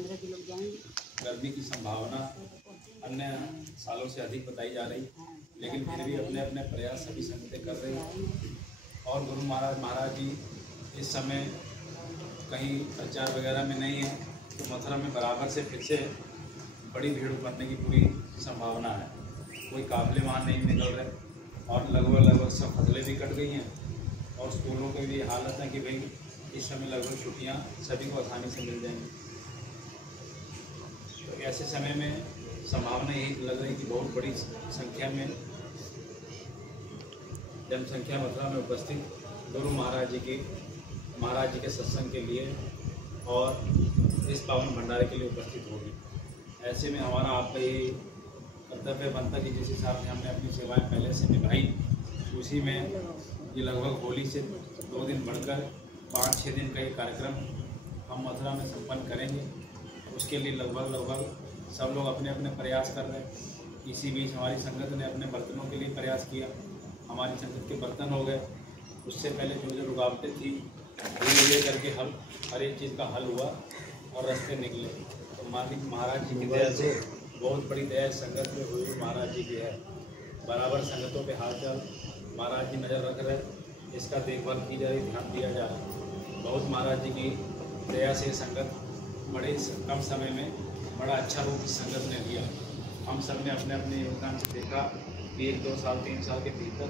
गर्मी की संभावना अन्य सालों से अधिक बताई जा रही, लेकिन फिर भी अपने अपने प्रयास सभी संगतें कर रही हैं। और गुरु महाराज जी इस समय कहीं प्रचार वगैरह में नहीं है, तो मथुरा में बराबर से फिर से बड़ी भीड़ उमड़ने की पूरी संभावना है। कोई काफिले वहाँ नहीं निकल रहे और लगभग सब फसलें भी कट गई हैं और स्कूलों की भी हालत है कि भाई इस समय लगभग छुट्टियाँ सभी को आसानी से मिल जाएंगी। तो ऐसे समय में संभावना यही लग रही कि बहुत बड़ी संख्या में जनसंख्या मथुरा में उपस्थित गुरु महाराज जी के सत्संग के लिए और इस पावन भंडारे के लिए उपस्थित होगी। ऐसे में हमारा आपका ये कर्तव्य बनता कि जिस हिसाब से हमने अपनी सेवाएं पहले से निभाई, उसी में ये लगभग होली से 2 दिन बढ़कर 5-6 दिन का ये कार्यक्रम हम मथुरा में संपन्न करेंगे। उसके लिए लगभग सब लोग अपने अपने प्रयास कर रहे हैं। इसी बीच हमारी संगत ने अपने बर्तनों के लिए प्रयास किया, हमारी संगत के बर्तन हो गए। उससे पहले जो रुकावटें थी धीरे करके हर एक चीज़ का हल हुआ और रास्ते निकले। तो मालिक महाराज जी की दया से बहुत बड़ी दया संगत में हुई महाराज जी की है। बराबर संगतों पे हालचाल महाराज जी नज़र रख रहे, इसका देखभाल की जा रही, ध्यान दिया जा रहा। बहुत महाराज जी की दया से संगत बड़े कम समय में बड़ा अच्छा रूप संगत ने लिया। हम सब ने अपने अपने योगदान से देखा कि 1-2 साल 3 साल के भीतर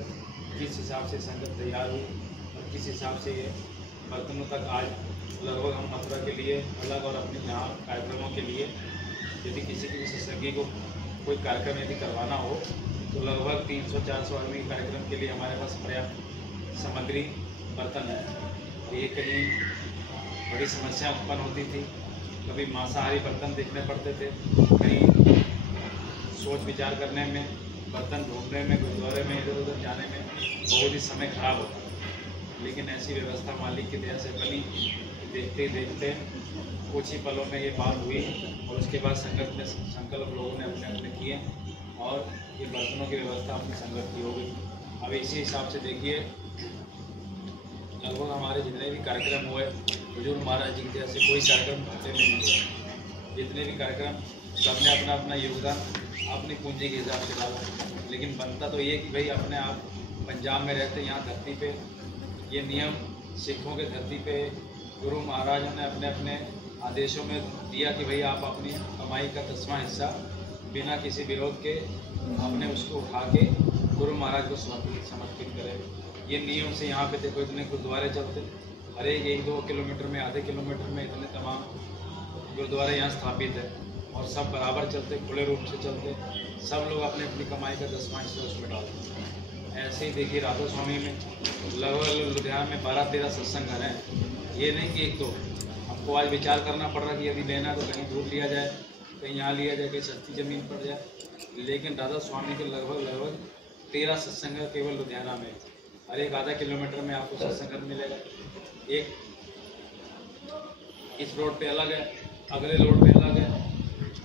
किस हिसाब से संगत तैयार हुई और किस हिसाब से ये बर्तनों तक आज लगभग हम मथुरा के लिए अलग और अपने यहाँ कार्यक्रमों के लिए यदि किसी भी सत्संगी को कोई कार्यक्रम यदि करवाना हो तो लगभग 300-400 आदमी कार्यक्रम के लिए हमारे पास पर्याप्त सामग्री बर्तन है। ये कहीं बड़ी समस्या उत्पन्न होती थी, कभी मांसाहारी बर्तन देखने पड़ते थे, कहीं सोच विचार करने में, बर्तन ढूंढने में, गुरुद्वारे में इधर उधर जाने में बहुत ही समय खराब होता था। लेकिन ऐसी व्यवस्था मालिक की दया से बनी। देखते देखते कुछ ही पलों में ये बात हुई और उसके बाद संगत में संकल्प लोगों ने अपने अपने किए और ये बर्तनों की व्यवस्था अपनी संगत की हो गई। अब इसी हिसाब से देखिए लगभग हमारे जितने भी कार्यक्रम हुए बुजुर्ग महाराज जी की दया से कोई कार्यक्रम घाटे में नहीं हुए। जितने भी कार्यक्रम सबने अपना अपना योगदान अपनी पूंजी के हिसाब से डाला। लेकिन बनता तो ये कि भाई अपने आप पंजाब में रहते यहाँ धरती पे ये नियम सिखों के धरती पे गुरु महाराजों ने अपने अपने आदेशों में दिया कि भाई आप अपनी कमाई का 10वां हिस्सा बिना किसी विरोध के आपने उसको उठा के गुरु महाराज को समर्पित करें। ये नियम से यहाँ पे देखो इतने गुरुद्वारे चलते, हर एक 1-2 किलोमीटर में, आधे किलोमीटर में इतने तमाम गुरुद्वारे यहाँ स्थापित है और सब बराबर चलते, खुले रूप से चलते, सब लोग अपने अपनी कमाई का 10वां हिस्सा उसमें डालते हैं। ऐसे ही देखिए राधा स्वामी में लगभग लुधियाना में 12-13 सत्संग घर हैं। ये नहीं कि एक तो हमको आज विचार करना पड़ रहा कि यदि लेना तो कहीं दूर लिया जाए, कहीं यहाँ लिया जाए, कहीं सस्ती ज़मीन पड़ जाए। लेकिन राधा स्वामी के लगभग 13 सत्संग केवल लुधियाना में। हर एक आधा किलोमीटर में आपको सत्संग मिलेगा। एक इस रोड पे अलग है, अगले रोड पे अलग है,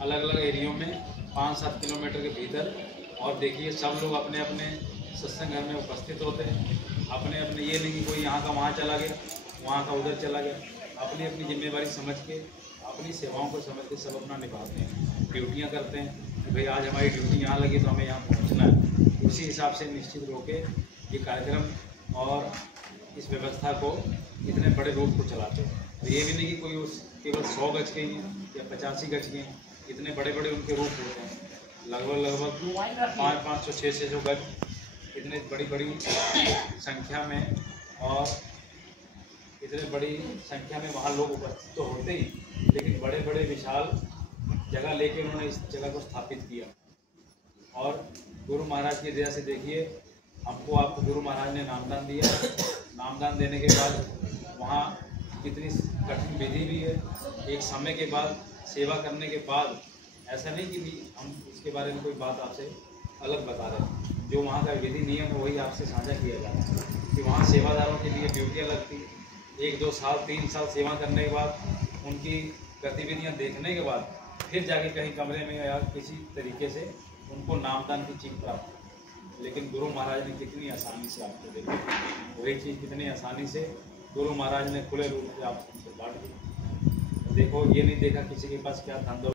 अलग अलग एरियो में 5-7 किलोमीटर के भीतर। और देखिए सब लोग अपने अपने सत्संग घर में उपस्थित होते हैं। अपने अपने ये नहीं कि कोई यहाँ का वहाँ चला गया, वहाँ का उधर चला गया। अपनी अपनी जिम्मेवारी समझ के, अपनी सेवाओं को समझ के सब अपना निभाते हैं, ड्यूटियाँ करते हैं कि भाई आज हमारी ड्यूटी यहाँ लगी तो हमें यहाँ पहुँचना है। उसी हिसाब से निश्चित होके ये कार्यक्रम और इस व्यवस्था को इतने बड़े रूप को चलाते हैं। तो ये भी नहीं कि कोई उस केवल 100 गज के हैं या 85 गज के हैं, इतने बड़े बड़े उनके रूप होते हैं। लगभग 500-600 गज इतने बड़ी संख्या में और इतने बड़ी संख्या में वहाँ लोग उपस्थित तो होते ही, लेकिन बड़े बड़े विशाल जगह लेके उन्होंने इस जगह को स्थापित किया। और गुरु महाराज की दया से देखिए आपको गुरु महाराज ने नामदान दिया। नामदान देने के बाद वहाँ कितनी कठिन विधि भी है। एक समय के बाद सेवा करने के बाद ऐसा नहीं कि हम इसके बारे में कोई बात आपसे अलग बता रहे हैं। जो वहाँ का विधि नियम है वही आपसे साझा किया जाता है कि वहाँ सेवादारों के लिए ड्यूटियाँ लगती। 1-2 साल 3 साल सेवा करने के बाद उनकी गतिविधियाँ देखने के बाद फिर जाके कहीं कमरे में या किसी तरीके से उनको नामदान की चीज़ प्राप्त। लेकिन गुरु महाराज ने कितनी आसानी से आपको देखी, वही चीज़ कितनी आसानी से गुरु महाराज ने खुले रूप से आपसे बांट दी। देखो ये नहीं देखा किसी के पास क्या धन दौलत